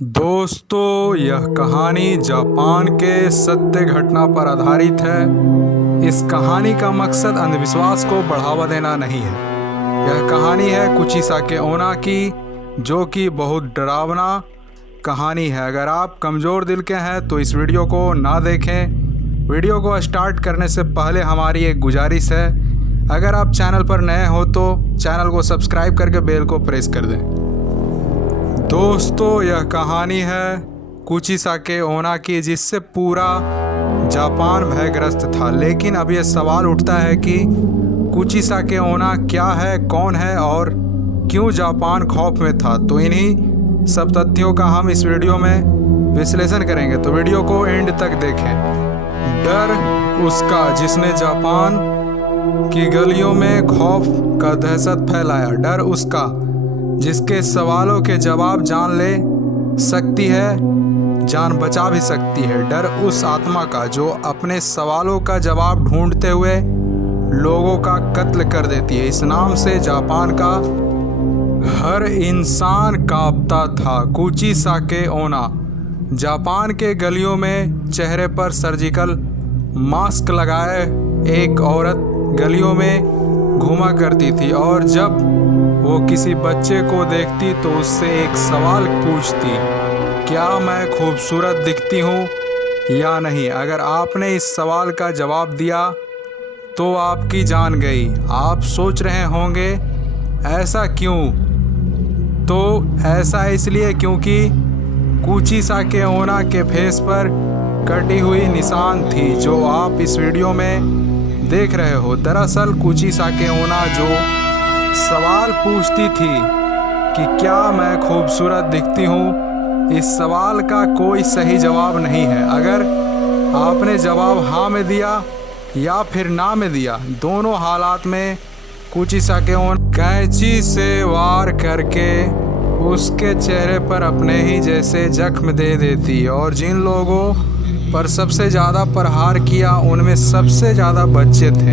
दोस्तों, यह कहानी जापान के सत्य घटना पर आधारित है। इस कहानी का मकसद अंधविश्वास को बढ़ावा देना नहीं है। यह कहानी है कुचिसाके ओना की, जो कि बहुत डरावना कहानी है। अगर आप कमज़ोर दिल के हैं तो इस वीडियो को ना देखें। वीडियो को स्टार्ट करने से पहले हमारी एक गुजारिश है, अगर आप चैनल पर नए हो तो चैनल को सब्सक्राइब करके बेल को प्रेस कर दें। दोस्तों, यह कहानी है कुचिसाके ओना की, जिससे पूरा जापान भयग्रस्त था। लेकिन अब यह सवाल उठता है कि कुचिसाके ओना क्या है, कौन है और क्यों जापान खौफ में था। तो इन्हीं सब तथ्यों का हम इस वीडियो में विश्लेषण करेंगे, तो वीडियो को एंड तक देखें। डर उसका जिसने जापान की गलियों में खौफ का दहशत फैलाया। डर उसका जिसके सवालों के जवाब जान ले सकती है, जान बचा भी सकती है। डर उस आत्मा का जो अपने सवालों का जवाब ढूंढते हुए लोगों का कत्ल कर देती है। इस नाम से जापान का हर इंसान कांपता था। कुचिसाके ओना जापान के गलियों में चेहरे पर सर्जिकल मास्क लगाए एक औरत गलियों में घूमा करती थी, और जब वो किसी बच्चे को देखती तो उससे एक सवाल पूछती, क्या मैं खूबसूरत दिखती हूँ या नहीं। अगर आपने इस सवाल का जवाब दिया तो आपकी जान गई। आप सोच रहे होंगे ऐसा क्यों? तो ऐसा इसलिए क्योंकि कुचिसाके ओना के फेस पर कटी हुई निशान थी, जो आप इस वीडियो में देख रहे हो। दरअसल कुचिसाके ओना जो सवाल पूछती थी कि क्या मैं खूबसूरत दिखती हूँ, इस सवाल का कोई सही जवाब नहीं है। अगर आपने जवाब हाँ में दिया या फिर ना में दिया, दोनों हालात में कुचिसाके ओना कैंची से वार करके उसके चेहरे पर अपने ही जैसे जख्म दे देती, और जिन लोगों पर सबसे ज़्यादा प्रहार किया उनमें सबसे ज़्यादा बच्चे थे।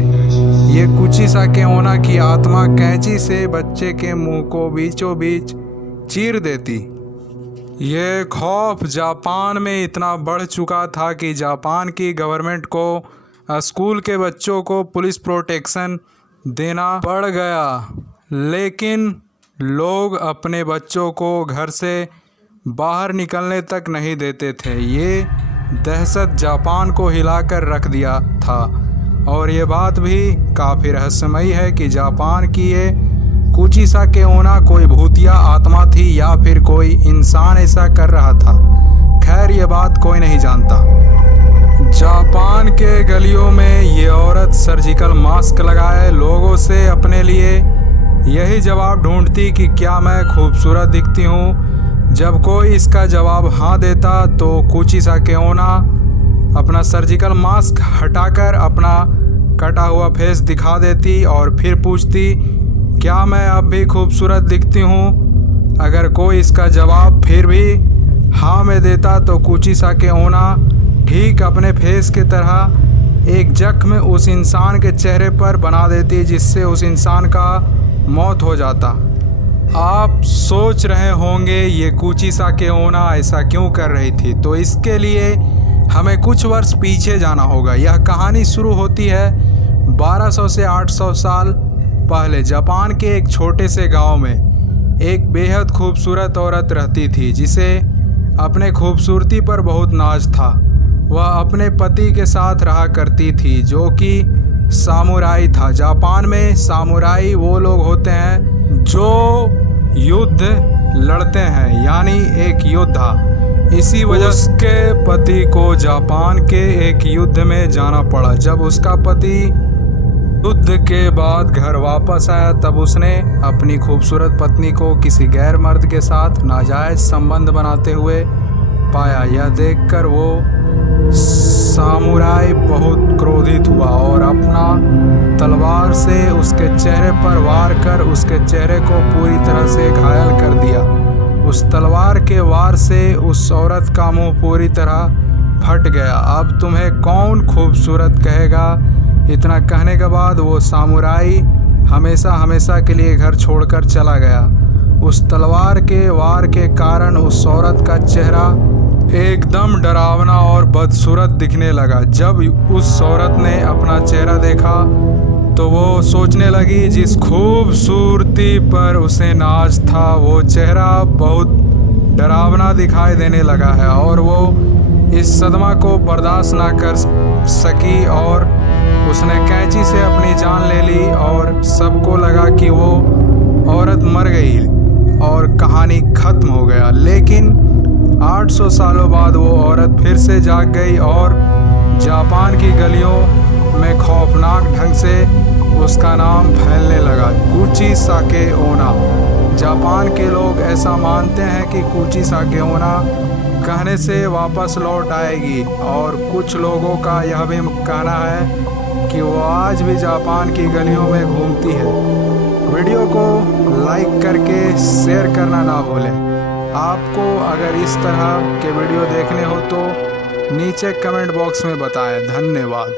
ये कुचिसाके ओना की आत्मा कैंची से बच्चे के मुंह को बीचों बीच चीर देती। ये खौफ जापान में इतना बढ़ चुका था कि जापान की गवर्नमेंट को स्कूल के बच्चों को पुलिस प्रोटेक्शन देना पड़ गया। लेकिन लोग अपने बच्चों को घर से बाहर निकलने तक नहीं देते थे। ये दहशत जापान को हिलाकर रख दिया था, और ये बात भी काफ़ी रहस्यमयी है कि जापान की ये कुचिसाके ओना कोई भूतिया आत्मा थी या फिर कोई इंसान ऐसा कर रहा था। खैर, ये बात कोई नहीं जानता। जापान के गलियों में ये औरत सर्जिकल मास्क लगाए लोगों से अपने लिए यही जवाब ढूंढती कि क्या मैं खूबसूरत दिखती हूँ। जब कोई इसका जवाब हाँ देता तो कुचिसाके ओना अपना सर्जिकल मास्क हटाकर अपना कटा हुआ फेस दिखा देती और फिर पूछती, क्या मैं अब भी खूबसूरत दिखती हूँ। अगर कोई इसका जवाब फिर भी हाँ में देता तो कुचिसाके ओना ठीक अपने फेस की तरह एक जख्म उस इंसान के चेहरे पर बना देती, जिससे उस इंसान का मौत हो जाता। आप सोच रहे होंगे ये कुचिसाके ओना ऐसा क्यों कर रही थी, तो इसके लिए हमें कुछ वर्ष पीछे जाना होगा। यह कहानी शुरू होती है 1200 से 800 साल पहले। जापान के एक छोटे से गांव में एक बेहद खूबसूरत औरत रहती थी, जिसे अपने खूबसूरती पर बहुत नाज था। वह अपने पति के साथ रहा करती थी, जो कि सामुराई था। जापान में सामुराई वो लोग होते हैं जो युद्ध लड़ते हैं, यानी एक योद्धा। इसी वजह उसके पति को जापान के एक युद्ध में जाना पड़ा। जब उसका पति युद्ध के बाद घर वापस आया, तब उसने अपनी खूबसूरत पत्नी को किसी गैर मर्द के साथ नाजायज संबंध बनाते हुए पाया। यह देखकर वो सामुराई बहुत क्रोधित हुआ और अपना तलवार से उसके चेहरे पर वार कर उसके चेहरे को पूरी तरह से घायल कर दिया। उस तलवार के वार से उस औरत का मुंह पूरी तरह फट गया। अब तुम्हें कौन खूबसूरत कहेगा। इतना कहने के बाद वो सामुराई हमेशा हमेशा के लिए घर छोड़कर चला गया। उस तलवार के वार के कारण उस औरत का चेहरा एकदम डरावना और बदसूरत दिखने लगा। जब उस औरत ने अपना चेहरा देखा तो वो सोचने लगी जिस खूबसूरती पर उसे नाज था वो चेहरा बहुत डरावना दिखाई देने लगा है, और वो इस सदमा को बर्दाश्त ना कर सकी और उसने कैंची से अपनी जान ले ली और सबको लगा कि वो औरत मर गई और कहानी ख़त्म हो गया। लेकिन 800 सालों बाद वो औरत फिर से जाग गई और जापान की गलियों में खौफनाक ढंग से उसका नाम फैलने लगा, कुचिसाके ओना। जापान के लोग ऐसा मानते हैं कि कुचिसाके ओना कहने से वापस लौट आएगी, और कुछ लोगों का यह भी कहना है कि वो आज भी जापान की गलियों में घूमती है। वीडियो को लाइक करके शेयर करना ना भूलें। आपको अगर इस तरह के वीडियो देखने हो तो नीचे कमेंट बॉक्स में बताएं। धन्यवाद।